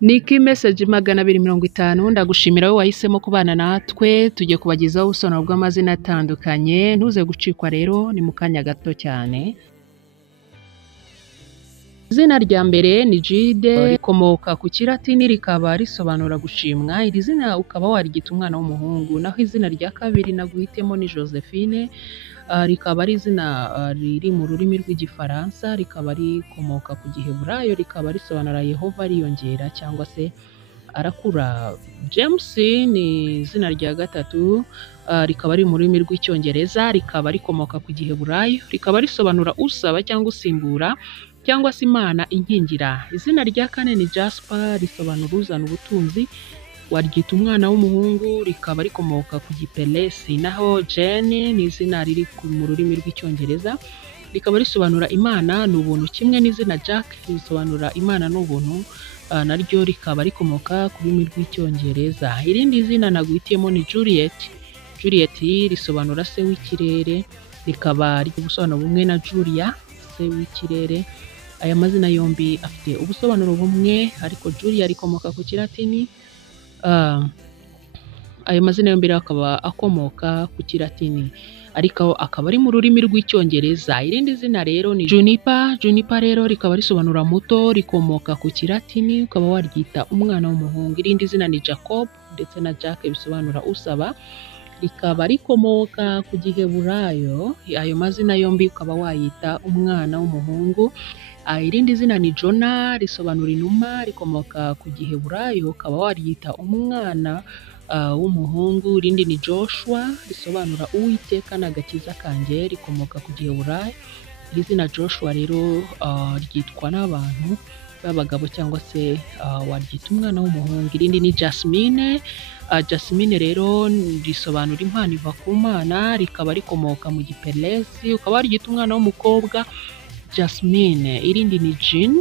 Niki message 250 ndagushimira wowe wahisemo kubana natwe tugiye kubagezaho ubusobanuro bw'amazina atandukanye ntuze gucikwa rero ni mu kanya gato cyane. Izina rya mbere ni Jide rikomoka ku kilatini rikaba risobanura gushimwa. Iri zina ukaba warigita umwana w'umuhungu. Naho izina rya kabiri naguhitemo ni Josephine, rikaba ari izina riri mu rurimi rw'igifaransa, rikaba rikomoka ku giheburayo, rikaba risobanura Yehova ariyongera cyangwa se arakura. James ni izina rya gatatu, rikaba riri mu rurimi rw'icyongereza, rikaba rikomoka ku giheburayo, rikaba risobanura usaba cyangwa usimbura cyangwa se Imana inkingira. Izina rya kane ni Jasper risobanura uzana ubutunzi, waryita umwana w'umuhungu, rikaba rikomoka ku giperesi. Naho Jane ni izina riri mu rurimi rw'icyongereza, rikaba risobanura Imana ni ubuntu, kimwe n'izina Jack risobanura Imana ni ubuntu, naryo rikaba rikomoka ku rurimi rw'icyongereza. Irindi zina naguhitiyemo ni Juliet. Juliet risobanura se w'ikirere, rikaba riri ubusobanuro bumwe na Julia se w'ikirere. Aya mazina yombi afite ubusobanuro bumwe, ariko Julia rikomoka ku kilatini, ayo mazina yombi akaba akomoka ku kilatini, ariko akaba ari mu rurimi rw'icyongereza. Irindi zina rero ni Juniper. Juniper rero rikaba risobanura muto, rikomoka ku kilatini, ukaba waryita umwana w'umuhungu. Irindi zina ni Jacob ndetse na Jack bisobanura usaba, rikaba rikomoka ku giheburayo. Ayo mazina yombi ukaba wayita umwana w'umuhungu. Irindi zina ni Jona risobanura inuma, rikomoka ku giheburayo, ukaba waryita umwana w'umuhungu. Irindi ni Joshua risobanura Uwiteka n'agakiza kanjye, rikomoka ku giheburayo. Iri zina Joshua rero ryitwa n'abantu b'abagabo cyangwa se waryita umwana w'umuhungu. Irindi ni Jasmine. Jasmine rero risobanura impano iva ku Mana, rikaba rikomoka mu giperesi, ukaba waryita umwana w'umukobwa Jasmine. Irindi ni Jean,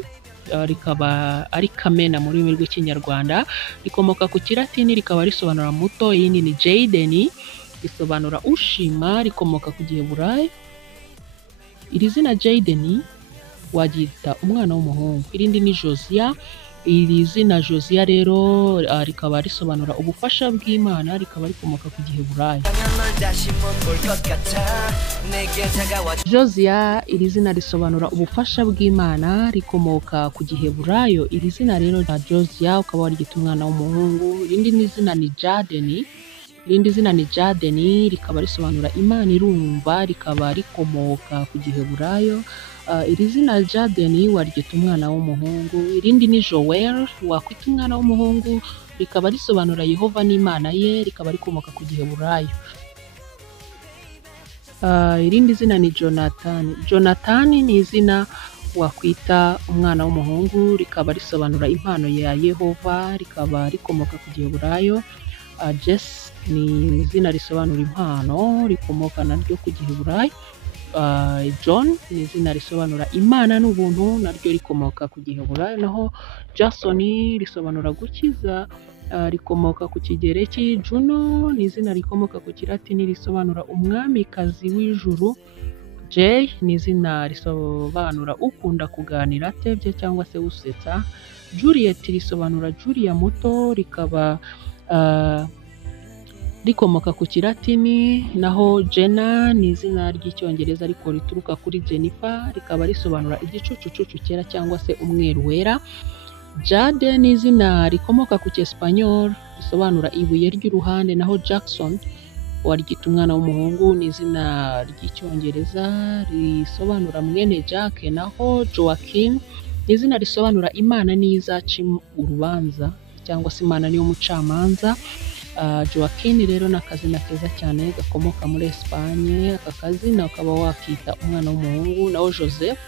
rikaba ari Kamena mu rurimi rw'ikinyarwanda, rikomoka ku kilatini, rikaba risobanura muto. Irindi ni Jaden risobanura ushima, rikomoka ku giheburayo. Iri zina Jaden waryita umwana w'umuhungu. Irindi ni Josia. Iri zina Josia rero rikaba risobanura ubufasha bw'Imana, rikaba rikomoka ku giheburayo. Josia, iri zina risobanura ubufasha bw'Imana, rikomoka ku giheburayo. Iri zina rero rya Josia ukaba waryita umwana w'umuhungu. Irindi zina ni Jaden. Irindi zina ni Jaden rikaba risobanura Imana irumva, rikaba rikomoka ku giheburayo. Iri zina Jaden waryita umwana w'umuhungu. Irindi ni Joel, wakwita umwana w'umuhungu, rikaba risobanura Yehova n'Imana ye, rikaba rikomoka ku giheburayo. Irindi zina ni Jonathan. Jonathan ni izina wakwita umwana w'umuhungu, rikaba risobanura impano ya Yehova, rikaba rikomoka ku giheburayo. Jess ni izina risobanura impano, rikomoka naryo ku giheburayo. John ni izina risobanura Imana n'ubuntu, naryo rikomoka ku giheburayo. Naho Jason risobanura gukiza, rikomoka ku kigereki. Juno ni izina rikomoka ku kilatini, risobanura umwamikazi w'ijuru. Jay ni izina risobanura ukunda kuganira atebye cyangwa se usetsa. Juliet risobanura Julia muto, rikaba rikomoka ku kilatini. Naho Jenna ni izina ry'icyongereza ariko rituruka kuri Jennifer, rikaba risobanura igicucucucu cyera cyangwa se umweru wera. Jade ni izina rikomoka ku cyesipanyol, risobanura ibuye ry'uruhande. Naho Jackson waryita umwana w'umuhungu, ni izina ry'icyongereza risobanura mwene Jack. Naho Joaquin ni izina risobanura Imana nizaca urubanza cyangwa se Imana niyo mucamanza. Joaquin rero ni akazina keza cyane gakomoka muri Espagne. Aka kazina ukaba wakita umwana w'umuhungu. Naho Joseph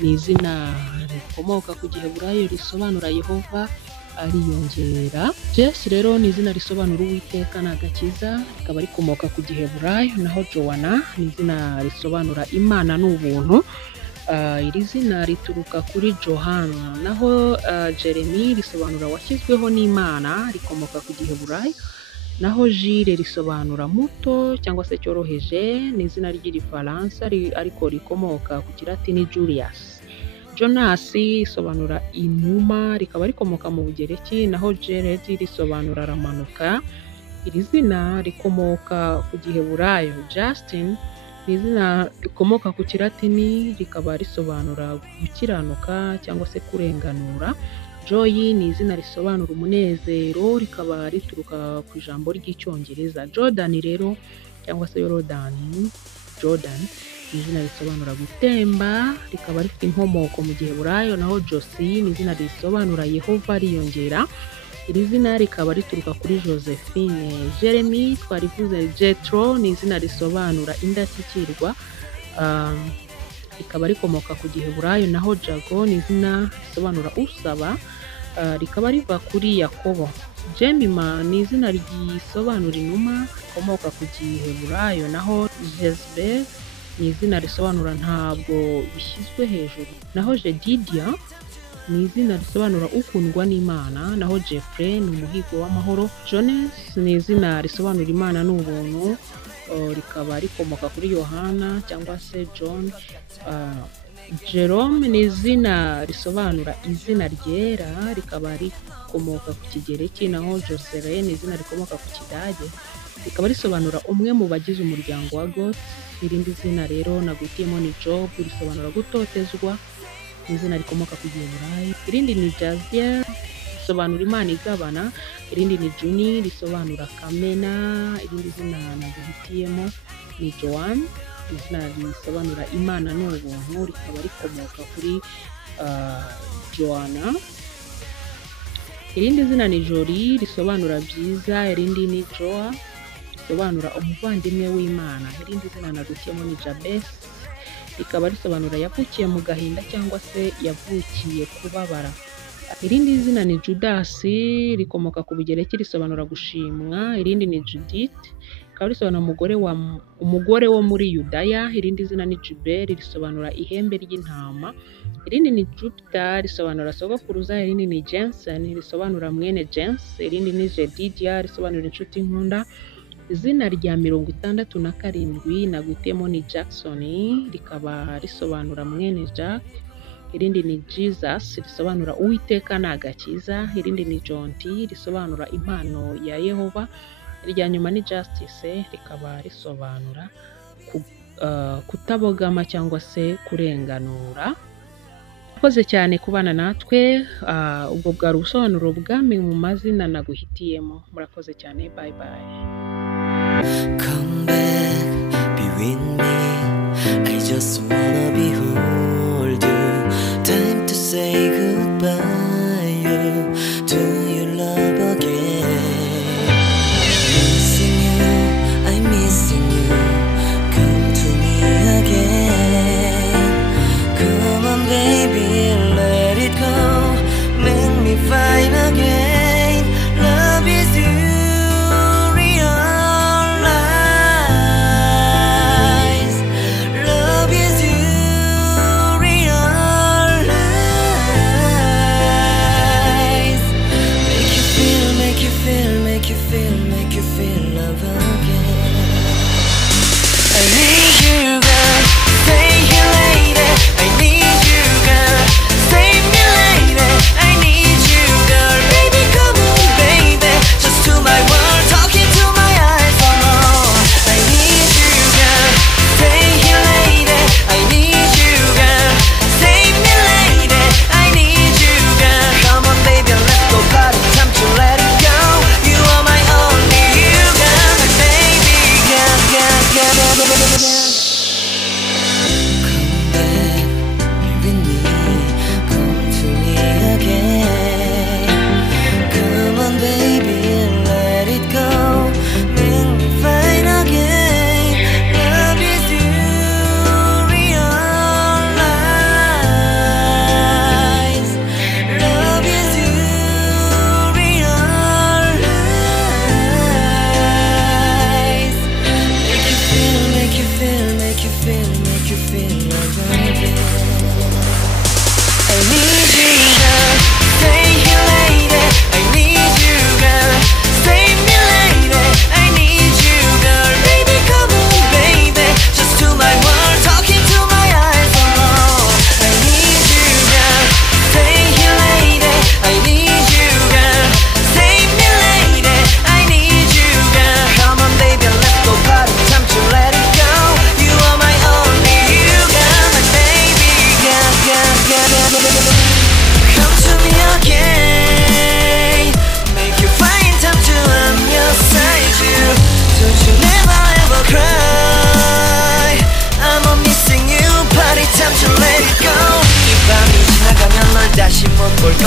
ni izina rikomoka ku giheburayo, risobanura Yehova ariyongera. Jess rero ni izina risobanura Uwiteka n'agakiza, rikaba rikomoka ku giheburayo. Naho Joanna ni izina risobanura Imana n'ubuntu, iri zina rituruka kuri Johana. Naho Jeremy risobanura washyizweho n'Imana, rikomoka ku giheburayo. Naho Jire risobanura muto cyangwa se cyoroheje, ni izina ry'igifaransa ariko rikomoka ku kilatini Julius. Jonas risobanura inuma, rikaba rikomoka mu Bugereki, naho Jared risobanura aramanuka. Iri zina rikomoka ku Giheburayo. Justin ni izina rikomoka ku Kilatini, rikaba risobanura gukiranuka cyangwa se kurenganura. Joy ni izina risobanura umunezero, rikaba rituruka ku ijambo ry'Icyongereza. Jordan rero cyangwa se Yorodani, Jordan ni izina risobanura gutemba, rikaba rifite inkomoko mu Giheburayo. Naho Josie ni izina risobanura Yehova ariyongera. Iri zina rikaba rituruka kuri Josephine. Jeremy twarivuze. Jethro ni izina risobanura indashyikirwa, rikaba rikomoka ku Giheburayo. Naho Jago ni izina risobanura usaba, rikaba riva kuri Yakobo. Jemima ni izina risobanura inuma, rikomoka ku Giheburayo. Naho Jezebel ni izina risobanura ntabwo bishyizwe hejuru. Naho Jedidia ni izina risobanura ukundwa n'Imana. Naho Jeffrey ni umuhigo w'amahoro. Jones ni izina risobanura Imana n'ubuntu, rikaba rikomoka kuri Yohana cyangwa se John. Jerome ni izina risobanura izina ryera, rikaba rikomoka ku Kigereki. Naho Jocelyn ni izina rikomoka ku Kidage, rikaba risobanura umwe mu bagize umuryango wa God. Irindi zina rero nagutiyemo ni Job, risobanura gutotezwa, izina rikomoka ku Giheburayo. Irindi ni Jaziel, risobanura Imana igabana. Irindi ni Juni, risobanura kamena. Irindi zina naguhitiyemo ni Joan, izina risobanura Imana n'ubuntu, rikaba rikomoka kuri Joanna. Irindi zina ni Jori, risobanura byiza. Irindi ni Joa, risobanura umuvandimwe w'Imana. Irindi zina nagutiyemo ni Jabes, rikaba risobanura yavukiye mu gahinda cyangwa se yavukiye kubabara. Irindi zina ni Judasi, rikomoka ku Bugereki, risobanura gushimwa. Irindi ni Judith, rikaba risobanura umugore wo muri Yudaya. Irindi zina ni Jubeli, risobanura ihembe ry'intama. Irindi ni Jupiter, risobanura sogokuruza. Irindi ni Jensen, risobanura mwene Jens. Irindi ni Jedidia, risobanura inshuti nkunda. Izina rya 67 nagutiyemo ni Jackson, rikaba risobanura mwene Jack. Irindi ni Jesus, risobanura Uwiteka n'agakiza. Irindi ni Jonti, risobanura impano ya Yehova. Irya nyuma ni Justice, rikaba risobanura kutabogama cyangwa se kurenganura. Murakoze cyane kubana natwe. Ubwo bwari ubusobanuro bw'amwe mu mazina naguhitiyemo. Murakoze cyane, bye bye. Come back, be with me. I just wanna behold you. Time to say goodbye to your love again. Missing you, I'm missing you. Come to me again. Come on, baby, let it go. Make me fine again. Love is you.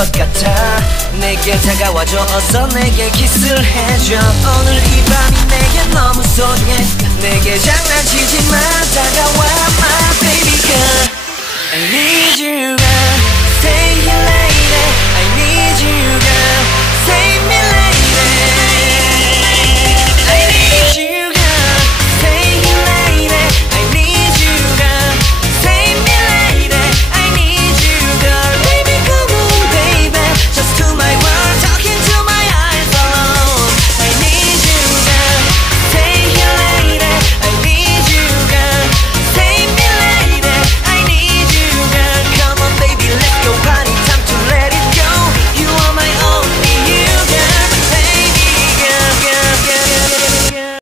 것 같아 내게 다가와줘 어서 내게 키스를 해줘 오늘 이 밤이 내게 너무 소중해 내게 장난치지 마 다가와 my baby girl I need you